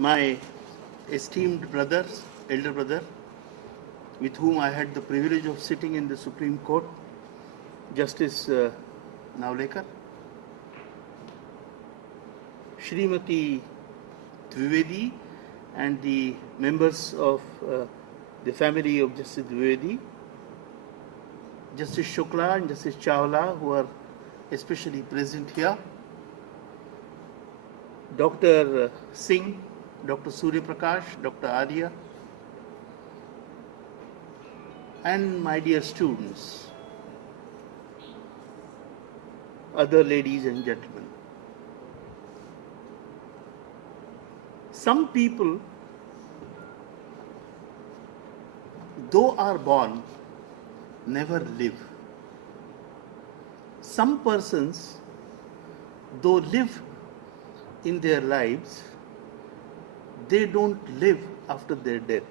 my esteemed brother, elder brother, with whom I had the privilege of sitting in the Supreme Court, Justice Navlekar, Shrimati Dwivedi, and the members of the family of Justice Dwivedi, Justice Shukla and Justice Chawla, who are especially present here, Dr. Singh, Dr. Surya Prakash, Dr. Arya, and my dear students, other ladies and gentlemen. Some people, though are born, never live. Some persons, though live in their lives, they don't live after their death.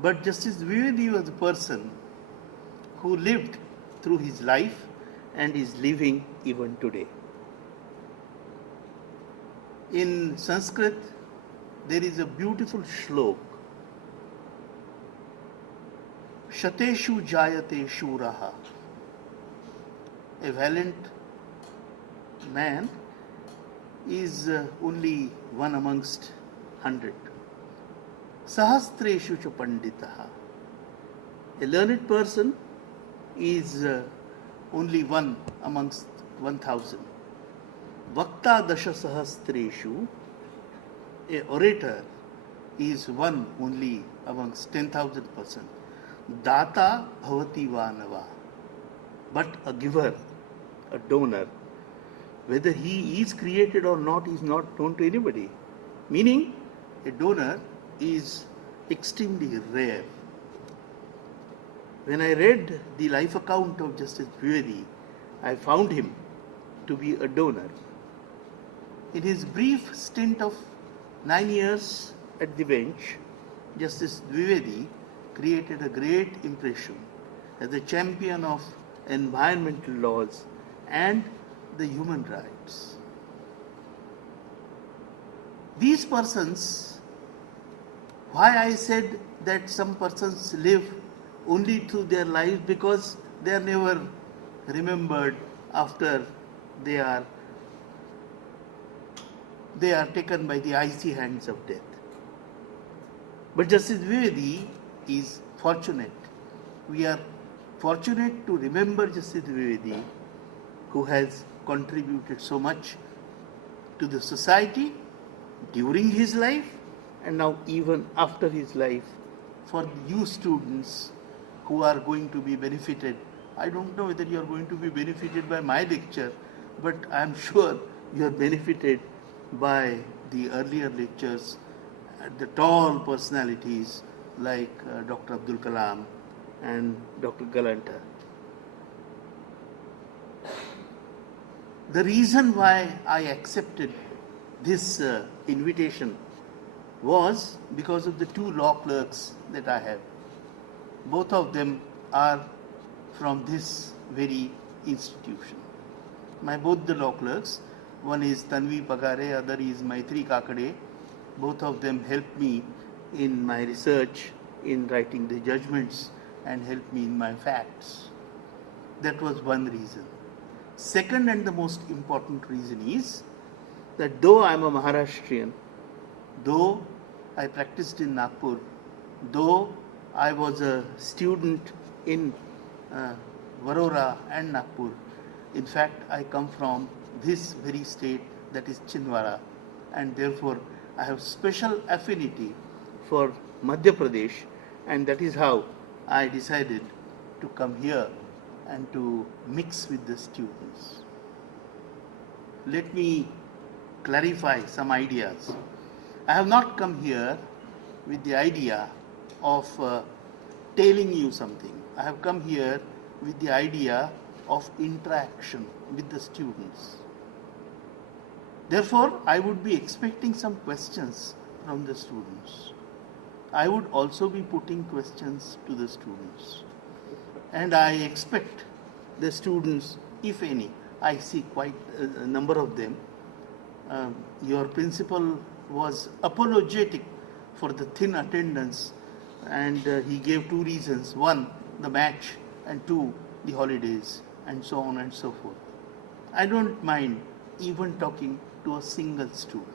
But Justice Dwivedi was a person who lived through his life and is living even today. In Sanskrit, there is a beautiful shlok. Shateshu jayate shuraha. A valiant man is only one amongst 100. Sahastreshu cha panditaha. A learned person is only one amongst 1,000. Vakta dasha sahastreshu. A orator is one only amongst 10,000%. Data bhavati vanava. But a giver, a donor, whether he is created or not is not known to anybody. Meaning, a donor is extremely rare. When I read the life account of Justice Dwivedi, I found him to be a donor. In his brief stint of 9 years at the bench, Justice Dwivedi created a great impression as a champion of environmental laws and the human rights. These persons, why I said that some persons live only through their lives, because they are never remembered after they are taken by the icy hands of death. But Justice Dwivedi is fortunate. We are fortunate to remember Justice Dwivedi, who has contributed so much to the society during his life and now even after his life for you students who are going to be benefited. I don't know whether you are going to be benefited by my lecture, but I am sure you are benefited by the earlier lectures, the tall personalities like Dr. Abdul Kalam and Dr. Galanta. The reason why I accepted this invitation was because of the two law clerks that I have. Both of them are from this very institution. Both the law clerks, one is Tanvi Pagare, other is Maitri Kakade. Both of them helped me in my research, in writing the judgments, and helped me in my facts. That was one reason. Second and the most important reason is that though I am a Maharashtrian, though I practiced in Nagpur, though I was a student in Varora and Nagpur, in fact I come from this very state, that is Chhindwara, and therefore I have special affinity for Madhya Pradesh, and that is how I decided to come here and to mix with the students. Let me clarify some ideas. I have not come here with the idea of telling you something. I have come here with the idea of interaction with the students. Therefore, I would be expecting some questions from the students. I would also be putting questions to the students. And I expect the students, if any, I see quite a number of them. Your principal was apologetic for the thin attendance, and he gave two reasons: one, the match, and two, the holidays, and so on and so forth. I don't mind even talking to a single student.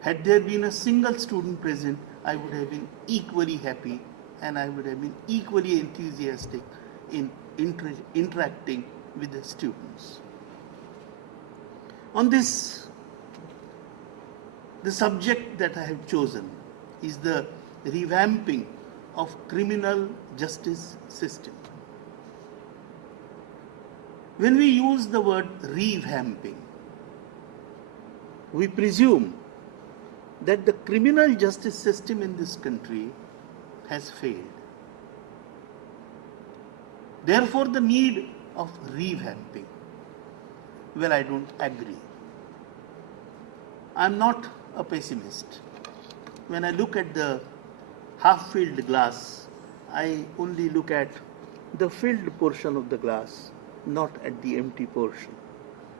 Had there been a single student present, I would have been equally happy and I would have been equally enthusiastic in interacting with the students. On this, the subject that I have chosen is the revamping of criminal justice system. When we use the word revamping, we presume that the criminal justice system in this country has failed. Therefore, the need of revamping. Well, I don't agree. I'm not a pessimist. When I look at the half-filled glass, I only look at the filled portion of the glass, not at the empty portion.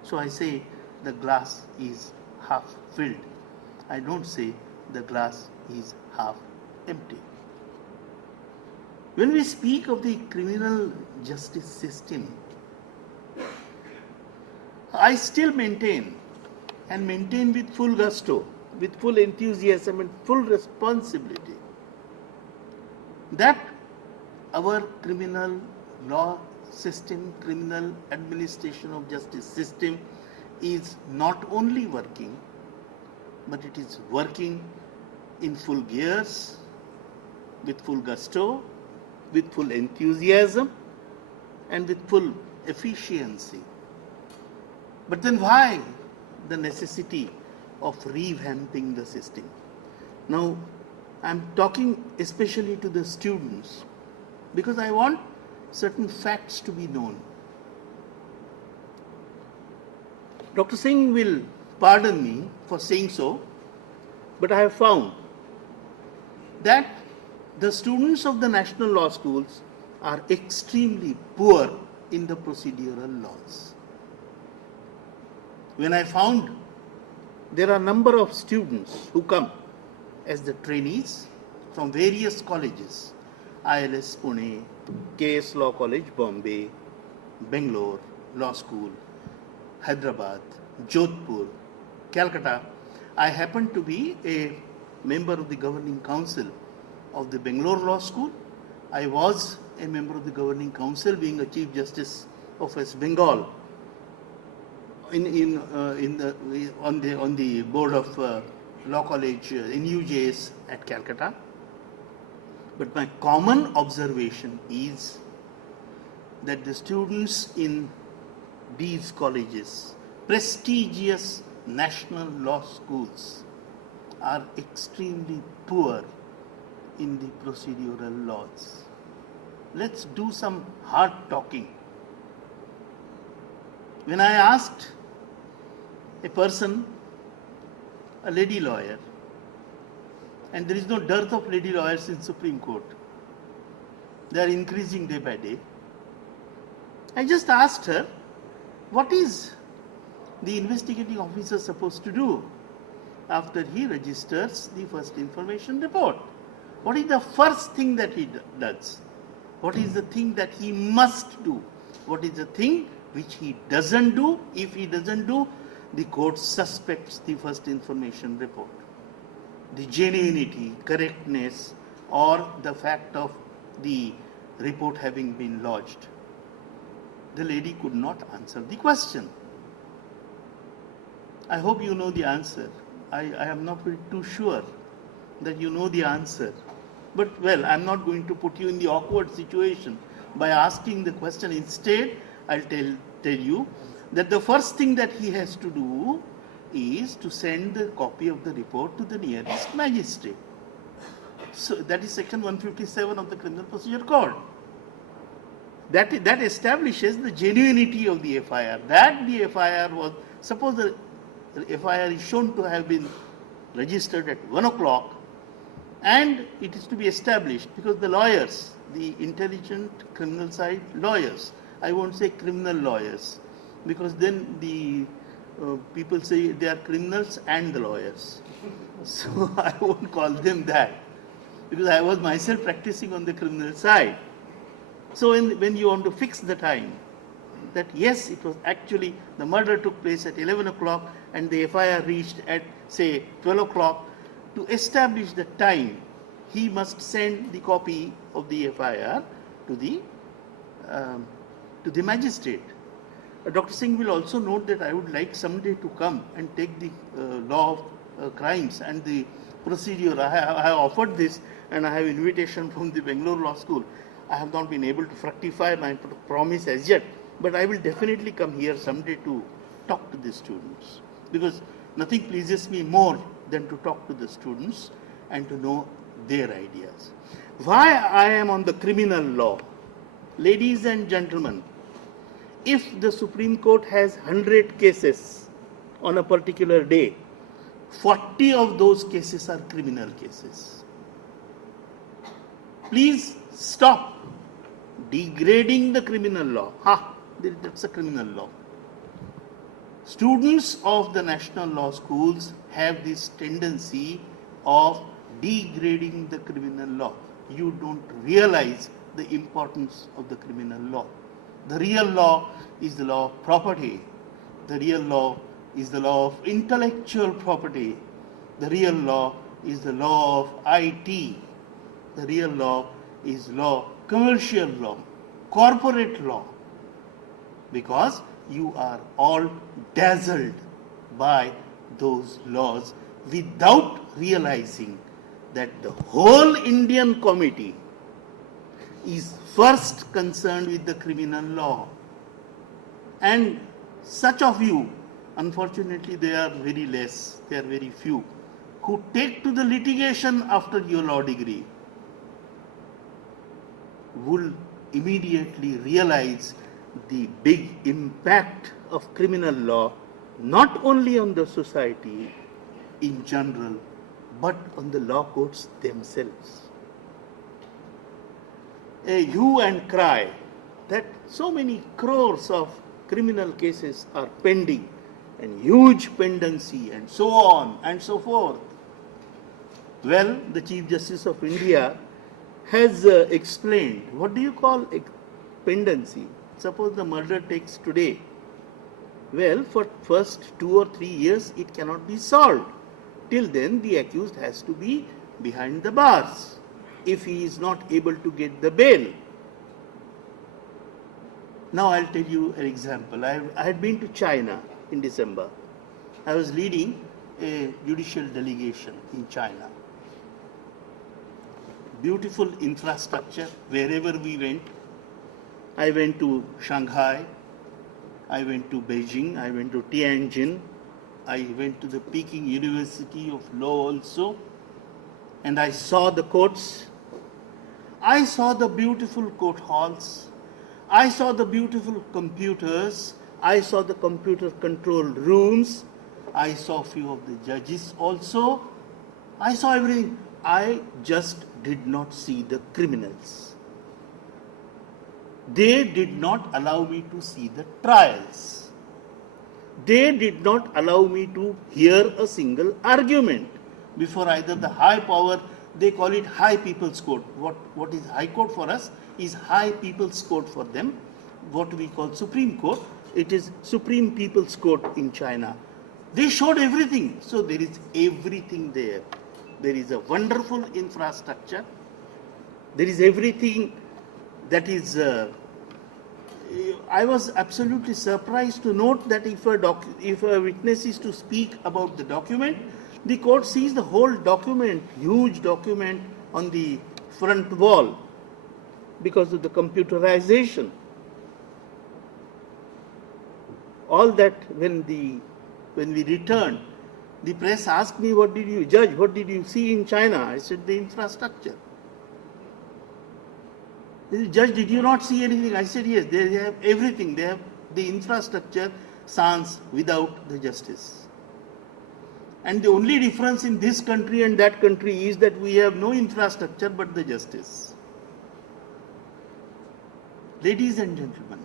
So I say the glass is half filled. I don't say the glass is half empty. When we speak of the criminal justice system, I still maintain, and maintain with full gusto, with full enthusiasm and full responsibility, that our criminal law system, criminal administration of justice system is not only working, but it is working in full gears, with full gusto, with full enthusiasm, and with full efficiency. But then why the necessity of revamping the system? Now, I'm talking especially to the students because I want certain facts to be known. Dr. Singh will pardon me for saying so, but I have found that the students of the national law schools are extremely poor in the procedural laws. When I found there are a number of students who come as the trainees from various colleges, ILS Pune, KS Law College Bombay, Bangalore Law School, Hyderabad, Jodhpur, Calcutta. I happen to be a member of the governing council of the Bangalore Law School. I was a member of the governing council, being a Chief Justice of West Bengal on the board of Law College NUJS at Calcutta. But my common observation is that the students in these colleges, prestigious national law schools, are extremely poor in the procedural laws. Let's do some hard talking. When I asked a person, a lady lawyer, and there is no dearth of lady lawyers in Supreme Court, they are increasing day by day. I just asked her, what is the investigating officer supposed to do after he registers the first information report? What is the first thing that he does? What is the thing that he must do? What is the thing which he doesn't do? If he doesn't do, the court suspects the first information report. The genuinity, correctness, or the fact of the report having been lodged. The lady could not answer the question. I hope you know the answer. I am not too sure that you know the answer. But well, I'm not going to put you in the awkward situation by asking the question. Instead, I'll tell you that the first thing that he has to do is to send the copy of the report to the nearest magistrate. So that is section 157 of the Criminal Procedure Code. That establishes the genuinity of the FIR. That the FIR was, suppose the FIR is shown to have been registered at 1 o'clock, and it is to be established because the lawyers, the intelligent criminal side lawyers, I won't say criminal lawyers, because then the people say they are criminals and the lawyers. So I won't call them that, because I was myself practicing on the criminal side. So when you want to fix the time, that yes, it was actually, the murder took place at 11 o'clock and the FIR reached at, say, 12 o'clock, to establish the time, he must send the copy of the FIR to the magistrate. Dr. Singh will also note that I would like someday to come and take the law of crimes and the procedure. I have offered this, and I have invitation from the Bangalore Law School. I have not been able to fructify my promise as yet, but I will definitely come here someday to talk to the students, because nothing pleases me more than to talk to the students and to know their ideas. Why I am on the criminal law? Ladies and gentlemen, if the Supreme Court has 100 cases on a particular day, 40 of those cases are criminal cases. Please stop degrading the criminal law. That's a criminal law. Students of the national law schools have this tendency of degrading the criminal law. You don't realize the importance of the criminal law. The real law is the law of property. The real law is the law of intellectual property. The real law is the law of IT. The real law is law, commercial law, corporate law. Because you are all dazzled by those laws without realizing that the whole Indian committee is first concerned with the criminal law. And such of you, unfortunately they are very less, they are very few, who take to the litigation after your law degree, will immediately realize the big impact of criminal law, not only on the society in general, but on the law courts themselves. A hue and cry that so many crores of criminal cases are pending, and huge pendency, and so on and so forth. Well, the Chief Justice of India has explained, what do you call pendency? Suppose the murder takes today. Well, for first 2 or 3 years it cannot be solved. Till then the accused has to be behind the bars if he is not able to get the bail. Now I'll tell you an example. I had been to China in December. I was leading a judicial delegation in China. Beautiful infrastructure wherever we went. I went to Shanghai, I went to Beijing, I went to Tianjin, I went to the Peking University of Law also, and I saw the courts. I saw the beautiful court halls. I saw the beautiful computers. I saw the computer controlled rooms. I saw few of the judges also. I saw everything. I just did not see the criminals. They did not allow me to see the trials. They did not allow me to hear a single argument before either the high power, they call it high people's court. What is high court for us is high people's court for them. What we call Supreme Court, it is Supreme People's Court in China. They showed everything. So there is everything there. There is a wonderful infrastructure. There is everything that is. I was absolutely surprised to note that if a witness is to speak about the document, the court sees the whole document, huge document on the front wall because of the computerization. All that when we returned, the press asked me, what did you judge? What did you see in China? I said, the infrastructure. They said, Judge, did you not see anything? I said, yes, they have everything. They have the infrastructure sans without the justice. And the only difference in this country and that country is that we have no infrastructure but the justice. Ladies and gentlemen,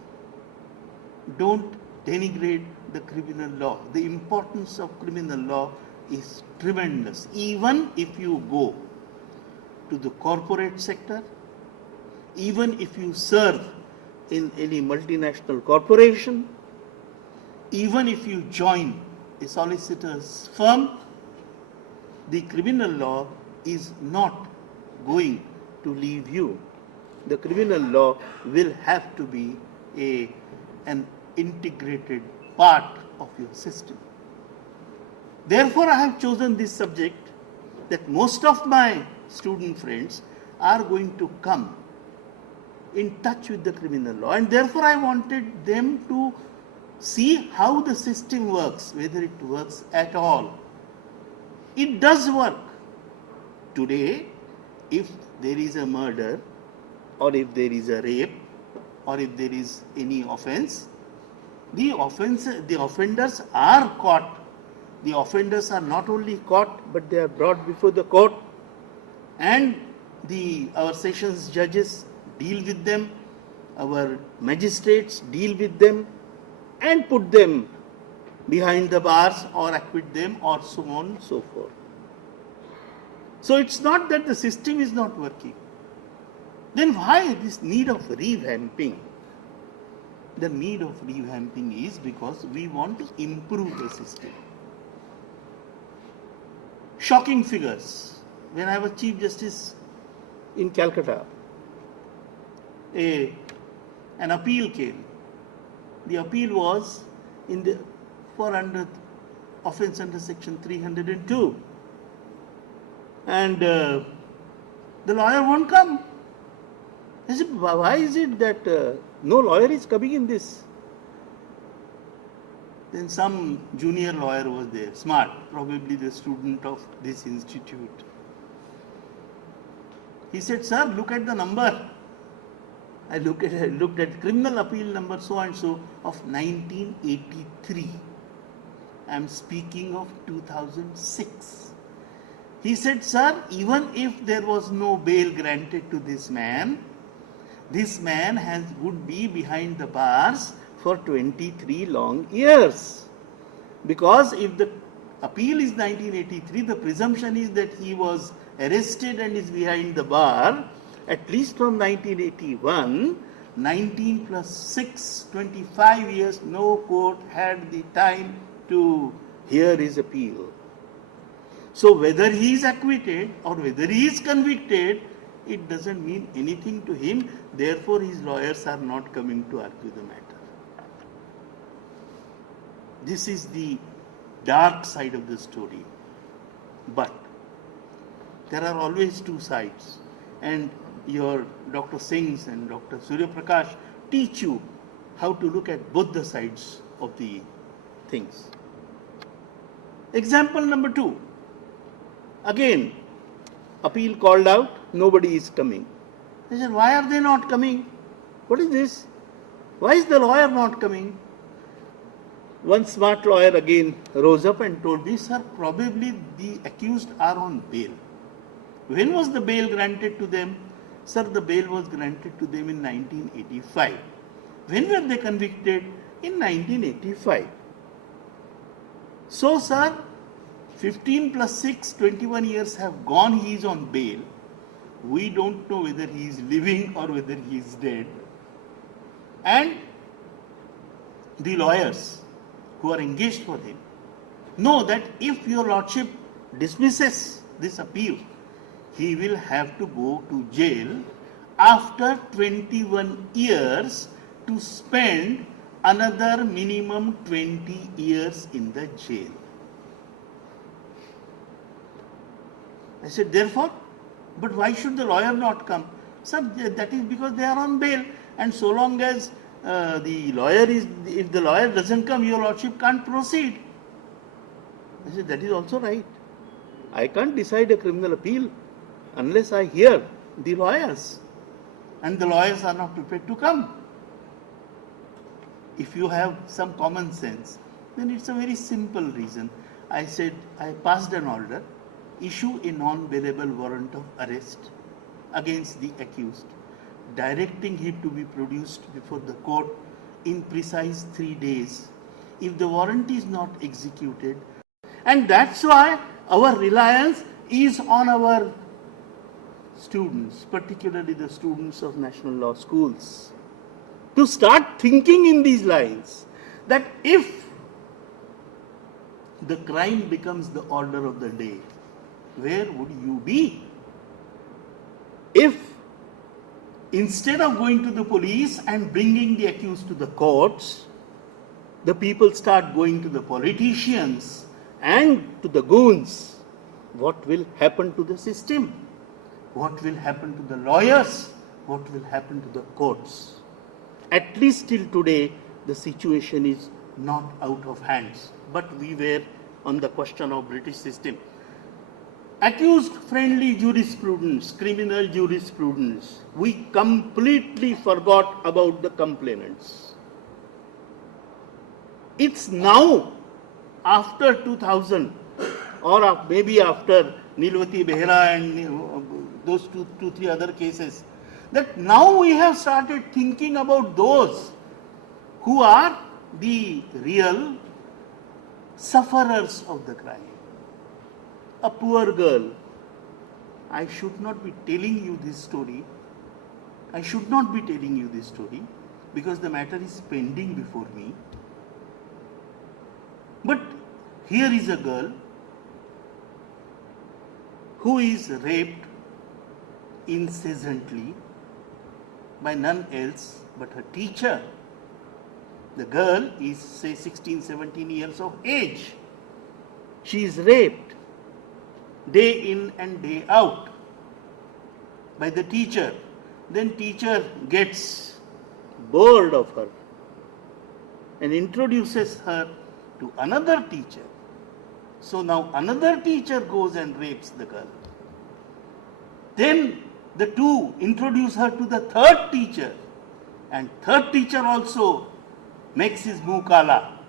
don't denigrate, the criminal law. The importance of criminal law is tremendous. Even if you go to the corporate sector, even if you serve in any multinational corporation, even if you join a solicitor's firm, the criminal law is not going to leave you. The criminal law will have to be an integrated part of your system. Therefore, I have chosen this subject that most of my student friends are going to come in touch with the criminal law, and therefore I wanted them to see how the system works, whether it works at all. It does work. Today, if there is a murder, or if there is a rape, or if there is any offense, the offenders are caught. The offenders are not only caught, but they are brought before the court, and our sessions judges deal with them, our magistrates deal with them, and put them behind the bars or acquit them, or so on and so forth. So it's not that the system is not working. Then why this need of revamping? The need of revamping is because we want to improve the system. Shocking figures. When I was Chief Justice in Calcutta, an appeal came. The appeal was for offence under section 302. And the lawyer won't come. I said, why is it that no lawyer is coming in this? Then some junior lawyer was there, smart, probably the student of this institute. He said, sir, look at the number. I looked at criminal appeal number so and so of 1983. I am speaking of 2006. He said, sir, even if there was no bail granted to this man would be behind the bars for 23 long years. Because if the appeal is 1983, the presumption is that he was arrested and is behind the bar at least from 1981. 19 plus 6, 25 years, no court had the time to hear his appeal. So whether he is acquitted or whether he is convicted, it doesn't mean anything to him. Therefore, his lawyers are not coming to argue the matter. This is the dark side of the story. But there are always two sides. And your Dr. Singhs and Dr. Surya Prakash teach you how to look at both the sides of the things. Example number 2. Again, appeal called out, nobody is coming. I said, why are they not coming? What is this? Why is the lawyer not coming? One smart lawyer again rose up and told me, sir, probably the accused are on bail. When was the bail granted to them? Sir, the bail was granted to them in 1985. When were they convicted? In 1985. So, sir, 15 plus 6, 21 years have gone, he is on bail. We don't know whether he is living or whether he is dead. And the lawyers who are engaged for him know that if your lordship dismisses this appeal, he will have to go to jail after 21 years to spend another minimum 20 years in the jail. I said, therefore, but why should the lawyer not come? Sir, that is because they are on bail, and so long as if the lawyer doesn't come, your lordship can't proceed. I said, that is also right. I can't decide a criminal appeal unless I hear the lawyers, and the lawyers are not prepared to come. If you have some common sense, then it's a very simple reason. I said, I passed an order, issue a non-bailable warrant of arrest against the accused, directing him to be produced before the court in precise 3 days. if the warrant is not executed. And that's why our reliance is on our students, particularly the students of national law schools, to start thinking in these lines that if the crime becomes the order of the day, where would you be? If instead of going to the police and bringing the accused to the courts, the people start going to the politicians and to the goons, what will happen to the system? What will happen to the lawyers? What will happen to the courts? At least till today, the situation is not out of hands. But we were on the question of British system. Accused-friendly jurisprudence, criminal jurisprudence, we completely forgot about the complainants. It's now, after 2000, or maybe after Nilvati Behera and those two, three other cases, that now we have started thinking about those who are the real sufferers of the crime. A poor girl. I should not be telling you this story. I should not be telling you this story because the matter is pending before me. But here is a girl who is raped incessantly by none else but her teacher. The girl is, say, 16, 17 years of age. She is raped day in and day out by the teacher. Then teacher gets bored of her and introduces her to another teacher. So now another teacher goes and rapes the girl. Then the two introduce her to the third teacher, and third teacher also makes his muh kala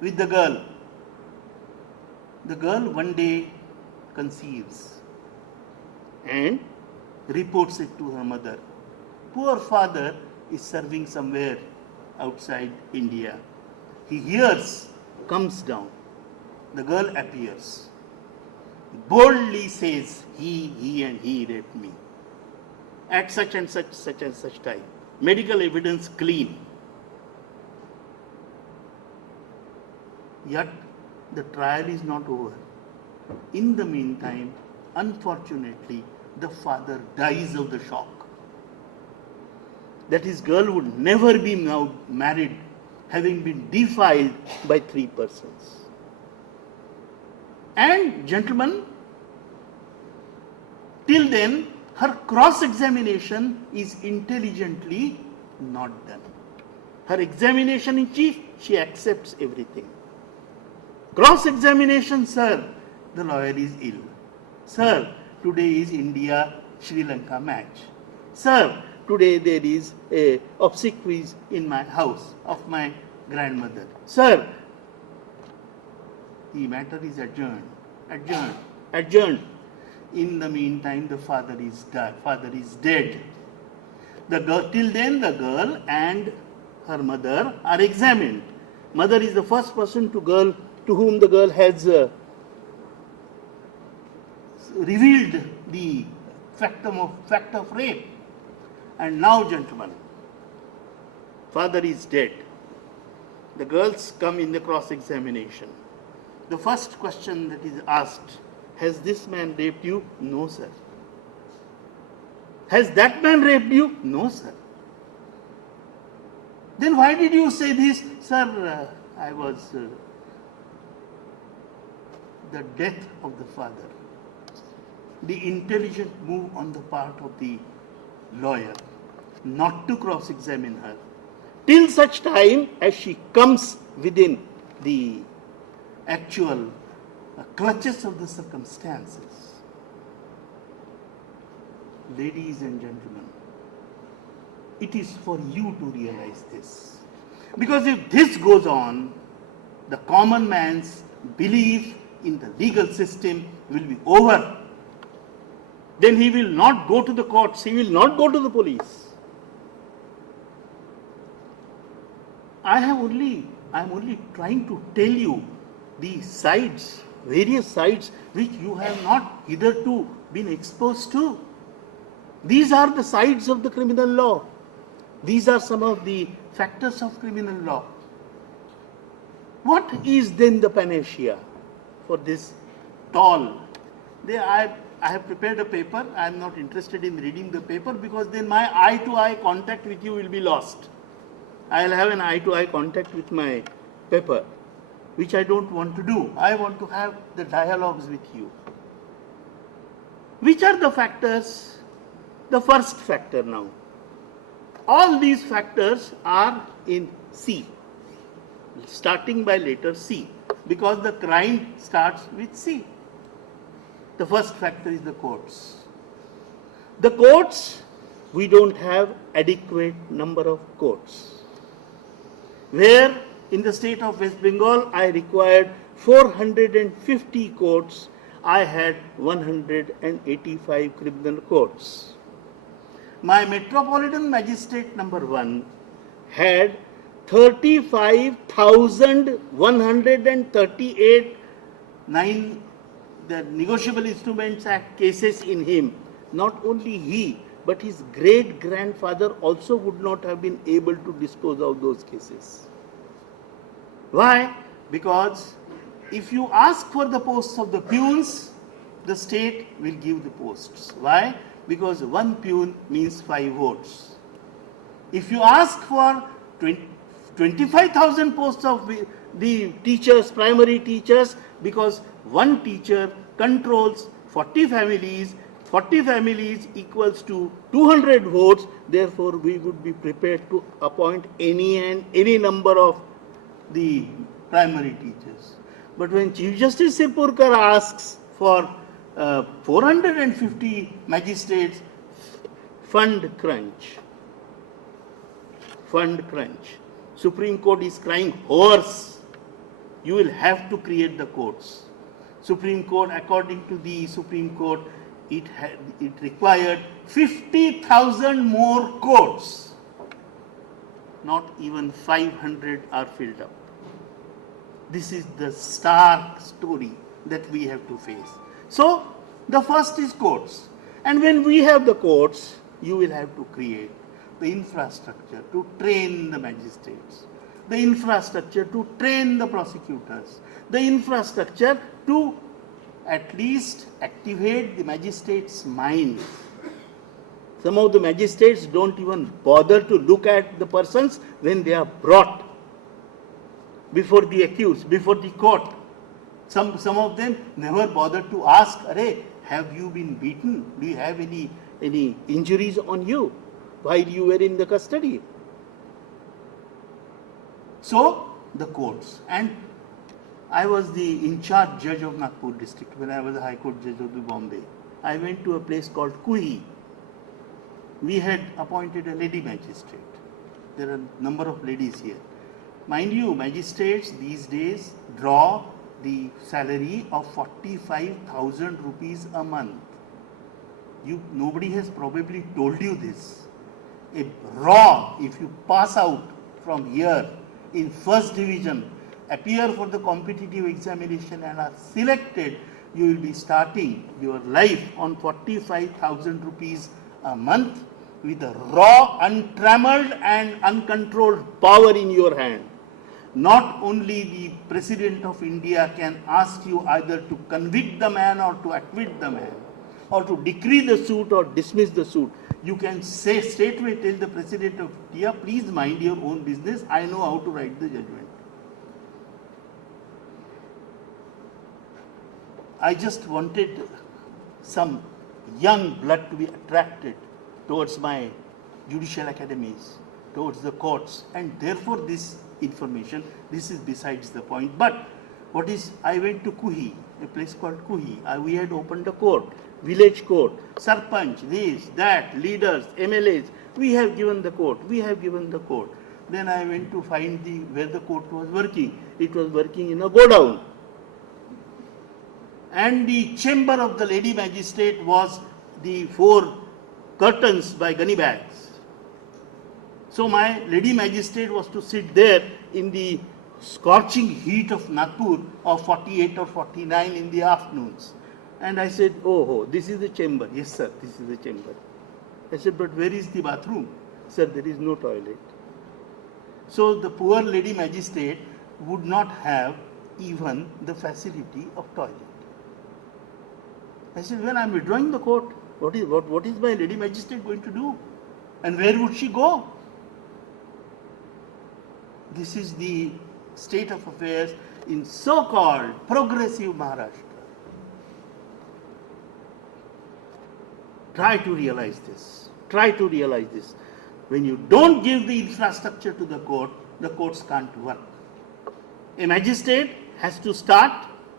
with the girl. The girl one day conceives and reports it to her mother. Poor father is serving somewhere outside India. He hears, comes down. The girl appears. Boldly says, he and he raped me. At such and such time. Medical evidence clean. Yet the trial is not over. In the meantime, unfortunately, the father dies of the shock that his girl would never be now married, having been defiled by 3 persons. And gentlemen, till then, her cross-examination is intelligently not done. Her examination in chief, she accepts everything. Cross-examination, sir, the lawyer is ill. Sir, today is India-Sri Lanka match. Sir, today there is a obsequies in my house of my grandmother. Sir, the matter is adjourned. In the meantime, the father is dead. Till then, the girl and her mother are examined. Mother is the first person to whom the girl has revealed the fact of rape. And now, gentlemen, father is dead. The girls come in the cross-examination. The first question that is asked, has this man raped you? No, sir. Has that man raped you? No, sir. Then why did you say this? Sir, I was the death of the father. The intelligent move on the part of the lawyer not to cross-examine her till such time as she comes within the actual clutches of the circumstances. Ladies and gentlemen, it is for you to realize this. Because if this goes on, the common man's belief in the legal system will be over. Then he will not go to the courts, he will not go to the police. I have only I am only trying to tell you the sides, various sides which you have not hitherto been exposed to. These are the sides of the criminal law. These are some of the factors of criminal law. What is then the panacea for this tall? I have prepared a paper. I am not interested in reading the paper because then my eye-to-eye contact with you will be lost. I will have an eye-to-eye contact with my paper, which I don't want to do. I want to have the dialogues with you. Which are the factors? The first factor now. All these factors are in C, starting by letter C, because the crime starts with C. The first factor is the courts. The courts, we don't have adequate number of courts. Where in the state of West Bengal I required 450 courts, I had 185 criminal courts. My Metropolitan Magistrate number 1 had 35,138 the Negotiable Instruments Act cases in him. Not only he, but his great-grandfather also would not have been able to dispose of those cases. Why? Because if you ask for the posts of the peons, the state will give the posts. Why? Because one peon means 5 votes. If you ask for 25,000 posts of the teachers, primary teachers, because one teacher controls 40 families equals to 200 votes, therefore we would be prepared to appoint any number of the primary teachers. But when Chief Justice Sirpurkar asks for 450 magistrates, fund crunch. Supreme Court is crying hoarse. You will have to create the courts. Supreme Court, according to the Supreme Court, it required 50,000 more courts. Not even 500 are filled up. This is the stark story that we have to face. So, the first is courts. And when we have the courts, you will have to create the infrastructure to train the magistrates, the infrastructure to train the prosecutors, the infrastructure to at least activate the magistrates' minds. Some of the magistrates don't even bother to look at the persons when they are brought before the accused, before the court. Some of them never bother to ask, "Arey, have you been beaten? Do you have any injuries on you while you were in the custody?" So, the courts. And I was the in-charge judge of Nagpur district when I was the High Court judge of the Bombay. I went to a place called Kuhi. We had appointed a lady magistrate. There are a number of ladies here. Mind you, magistrates these days draw the salary of 45,000 rupees a month. Nobody has probably told you this. If you pass out from here in first division, appear for the competitive examination and are selected, you will be starting your life on 45,000 rupees a month with a raw, untrammeled and uncontrolled power in your hand. Not only the President of India can ask you either to convict the man or to acquit the man, or to decree the suit or dismiss the suit. You can say straightway tell the President of India, "Please mind your own business, I know how to write the judgment." I just wanted some young blood to be attracted towards my judicial academies, towards the courts, and therefore this information, this is besides the point. But I went to Kuhi, a place called Kuhi. We had opened a court, village court, sarpanch, this, that, leaders, MLAs. We have given the court. Then I went to find where the court was working. It was working in a godown. And the chamber of the lady magistrate was the 4 curtains by gunny bags. So my lady magistrate was to sit there in the scorching heat of Nagpur of 48 or 49 in the afternoons. And I said, oh, this is the chamber. Yes, sir, this is the chamber. I said, but where is the bathroom? Sir, there is no toilet. So the poor lady magistrate would not have even the facility of toilet. I said, when I am withdrawing the court, what is my lady magistrate going to do? And where would she go? This is the state of affairs in so-called progressive Maharashtra. Try to realize this. Try to realize this. When you don't give the infrastructure to the courts can't work. A magistrate has to start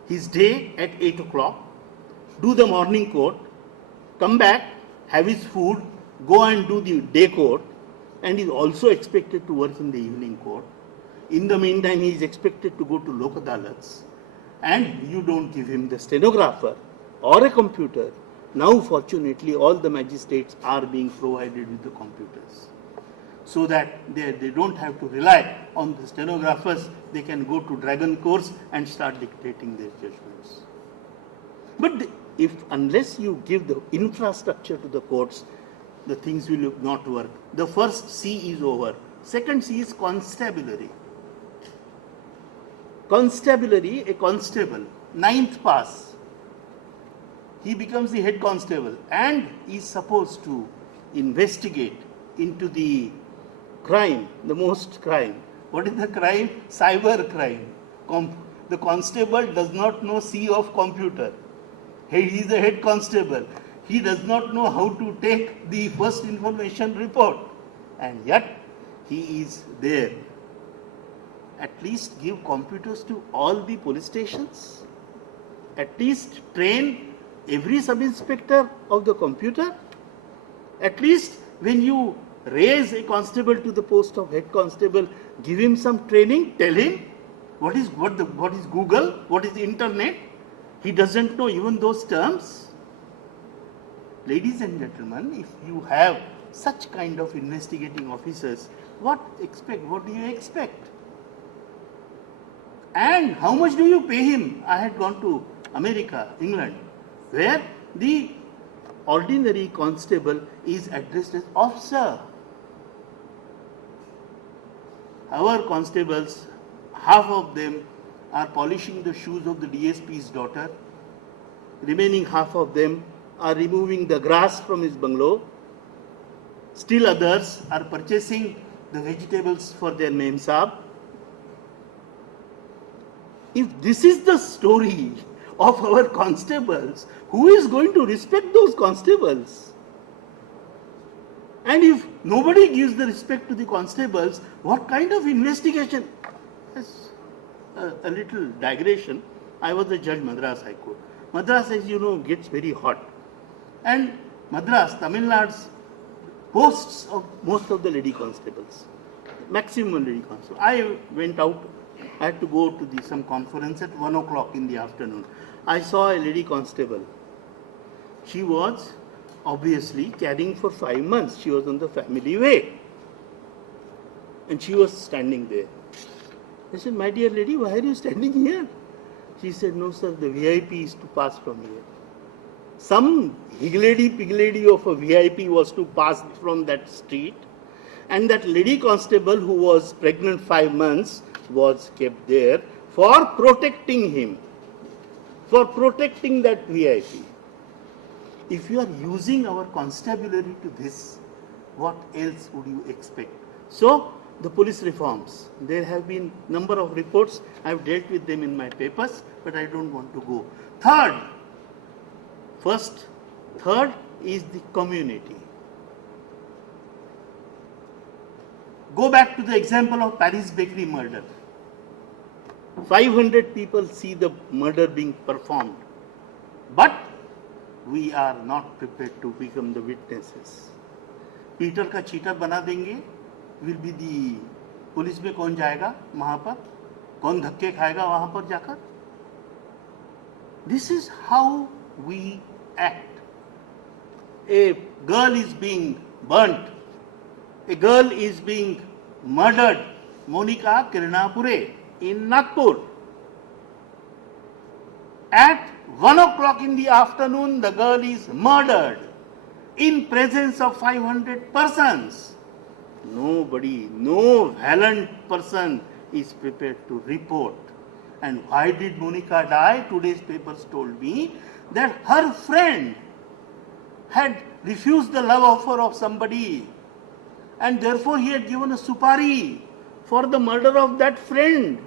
his day at 8 o'clock, do the morning court, come back, have his food, go and do the day court, and is also expected to work in the evening court. In the meantime, he is expected to go to Lok Adalats, and you don't give him the stenographer or a computer. Now, fortunately, all the magistrates are being provided with the computers, so that they don't have to rely on the stenographers. They can go to Dragon course and start dictating their judgments. But unless you give the infrastructure to the courts, the things will not work. The first C is over. Second C is constabulary. Constabulary, a constable, 9th pass, he becomes the head constable and is supposed to investigate into the crime, the most crime. What is the crime? Cyber crime. The constable does not know C of computer. He is the head constable. He does not know how to take the first information report. And yet, he is there. At least give computers to all the police stations. At least train every sub-inspector of the computer. At least when you raise a constable to the post of head constable, give him some training, tell him what is Google, what is the internet. He doesn't know even those terms. Ladies and gentlemen, if you have such kind of investigating officers, what do you expect? And how much do you pay him? I had gone to America, England, where the ordinary constable is addressed as officer. Our constables, half of them are polishing the shoes of the DSP's daughter. Remaining half of them are removing the grass from his bungalow. Still others are purchasing the vegetables for their mem saab. If this is the story of our constables, who is going to respect those constables? And if nobody gives the respect to the constables, what kind of investigation? Yes, a little digression. I was a judge, Madras High Court. Madras, as you know, gets very hot. And Madras, Tamil Nadu's hosts of most of the lady constables, maximum lady constables. I went out. I had to go to some conference at 1 o'clock in the afternoon. I saw a lady constable. She was obviously carrying for 5 months. She was on the family way. And she was standing there. I said, my dear lady, why are you standing here? She said, no sir, the VIP is to pass from here. Some higgledy-piggledy of a VIP was to pass from that street. And that lady constable who was pregnant 5 months was kept there for protecting him, for protecting that VIP. If you are using our constabulary to this, what else would you expect? So, the police reforms, there have been number of reports, I have dealt with them in my papers, but I don't want to go. Third is the community. Go back to the example of Paris Bakery murder. 500 people see the murder being performed, but we are not prepared to become the witnesses. Peter का cheater बना देंगे, will be the police में कौन जाएगा वहाँ पर, कौन धक्के खाएगा वहाँ पर जाकर. This is how we act. A girl is being burnt. A girl is being murdered. Monica Kirnapure. in Nagpur. At 1 o'clock in the afternoon, the girl is murdered in presence of 500 persons. Nobody, no valiant person is prepared to report. And why did Monica die? Today's papers told me that her friend had refused the love offer of somebody, and therefore he had given a supari for the murder of that friend.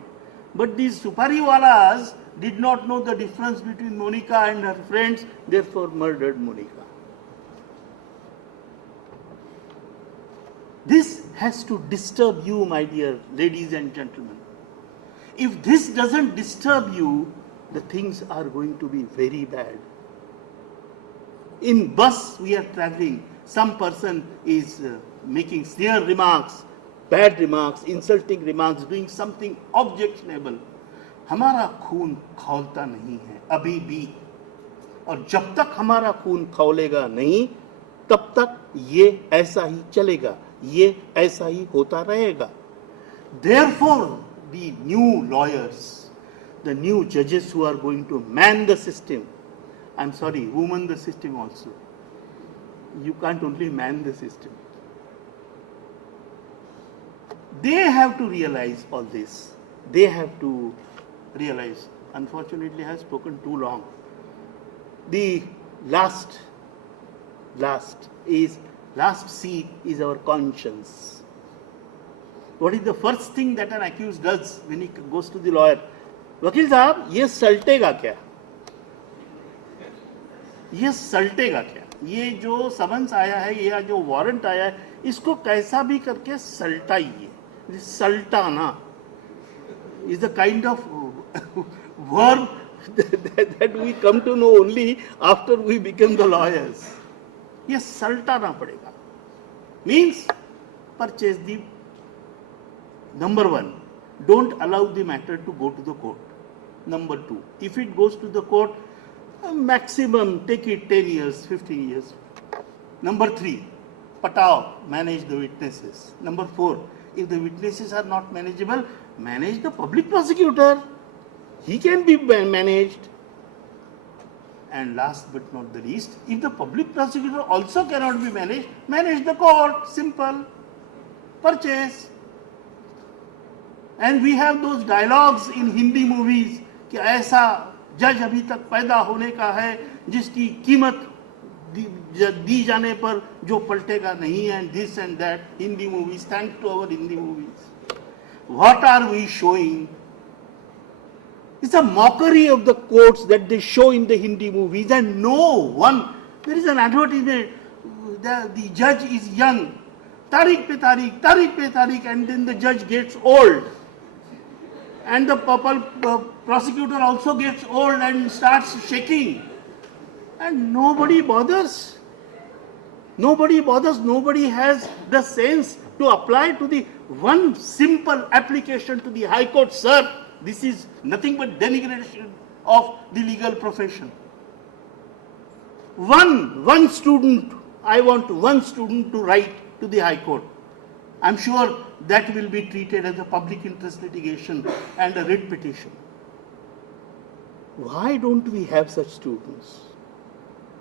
But these supari walas did not know the difference between Monica and her friends, therefore murdered Monica. This has to disturb you, my dear ladies and gentlemen. If this doesn't disturb you, the things are going to be very bad. In bus we are traveling, some person is making sneer remarks, bad remarks, insulting remarks, doing something objectionable. हमारा खून खौलता नहीं है अभी भी, और जब तक हमारा खून खौलेगा नहीं तब तक ये ऐसा ही चलेगा, ये ऐसा ही होता रहेगा. Therefore, the new lawyers, the new judges who are going to man the system, I'm sorry, woman the system also. You can't only man the system. They have to realize all this. They have to realize. Unfortunately, I have spoken too long. The last seat is our conscience. What is the first thing that an accused does when he goes to the lawyer? वकील साहब, ये सल्टेगा क्या? ये सल्टेगा क्या? ये जो summons आया है या जो वारंट आया है, इसको कैसा भी करके सल्टाइए. Saltana is the kind of verb that we come to know only after we become the lawyers. Yes, saltana padega. Means purchase the number one. Don't allow the matter to go to the court. Number two, if it goes to the court, maximum take it 10 years, 15 years. Number three, patao, manage the witnesses. Number four, if the witnesses are not manageable, manage the public prosecutor. He can be managed. And last but not the least, if the public prosecutor also cannot be managed, manage the court. Simple. Purchase. And we have those dialogues in Hindi movies कि ऐसा जज अभी तक पैदा होने का है जिसकी कीमत दी जाने पर जो पलटेगा नहीं, and this and that. Hindi movies, thanks to our Hindi movies. What are we showing? It's a mockery of the courts that they show in the Hindi movies, and no one, there is an advertisement, the judge is young, Tariq pe Tariq, and then the judge gets old. And the prosecutor also gets old and starts shaking. And nobody bothers. Nobody bothers. Nobody has the sense to apply to the one simple application to the High Court. Sir, this is nothing but denigration of the legal profession. One student, I want one student to write to the High Court. I'm sure that will be treated as a public interest litigation and a writ petition. Why don't we have such students?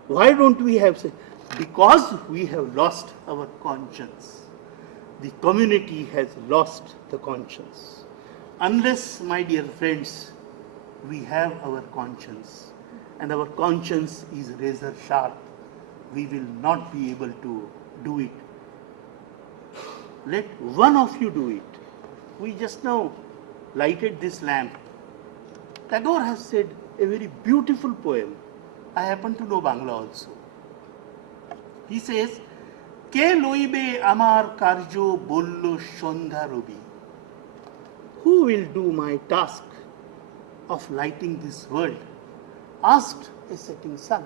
Why don't we have such? Because we have lost our conscience. The community has lost the conscience. Unless, my dear friends, we have our conscience, and our conscience is razor sharp, we will not be able to do it. Let one of you do it. We just now lighted this lamp. Tagore has said a very beautiful poem. I happen to know Bangla also. He says, Ke loibe amar karjo bollo shondha robi. Who will do my task of lighting this world? Asked a setting sun.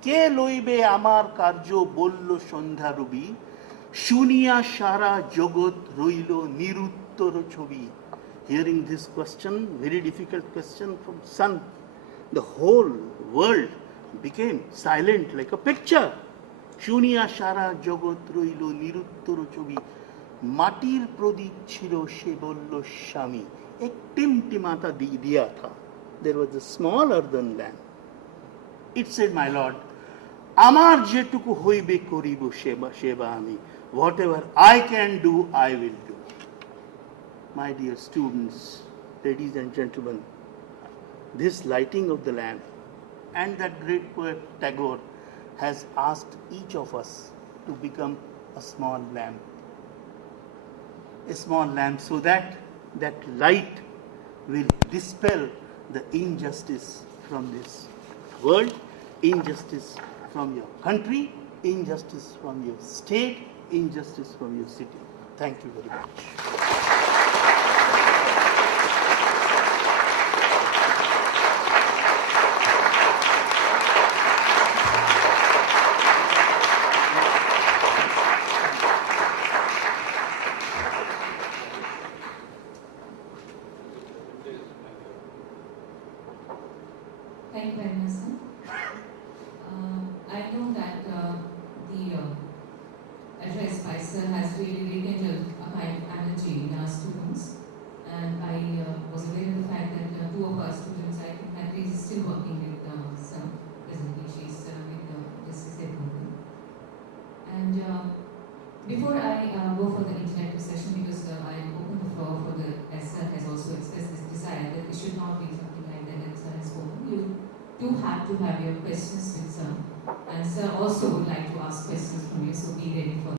Ke loibe amar karjo bollo shondha robi. Shunia shara jogot roilo niruttoro chobi. Hearing this question, very difficult question from sun, the whole world became silent like a picture. Shunia shara jogot roilo niruttoro chobi. মাটির প্রদীপ ছিল সে বলল স্বামী এক টিমটিমাতা দিয়া থা there was a small earthen lamp. It said, my lord, আমার যেটুকু হইবে করিব সেবা সেবা আমি, whatever I can do I will do. My dear students, ladies and gentlemen, this lighting of the lamp and that great poet Tagore has asked each of us to become a small lamp. A small lamp so that that light will dispel the injustice from this world, injustice from your country, injustice from your state, injustice from your city. Thank you very much. Thank you very much, sir. I know that the address by sir has really rekindled a kind of energy in our students, and I was aware of the fact that two of our students, I think, Kathy is still working with sir presently. She's with this disabled. And before I go for the interactive session, because I open the floor for the, as sir has also expressed this desire that it should not be something like that that sir has spoken. You do have to have your questions with sir, and sir also would like to ask questions from you, so be ready for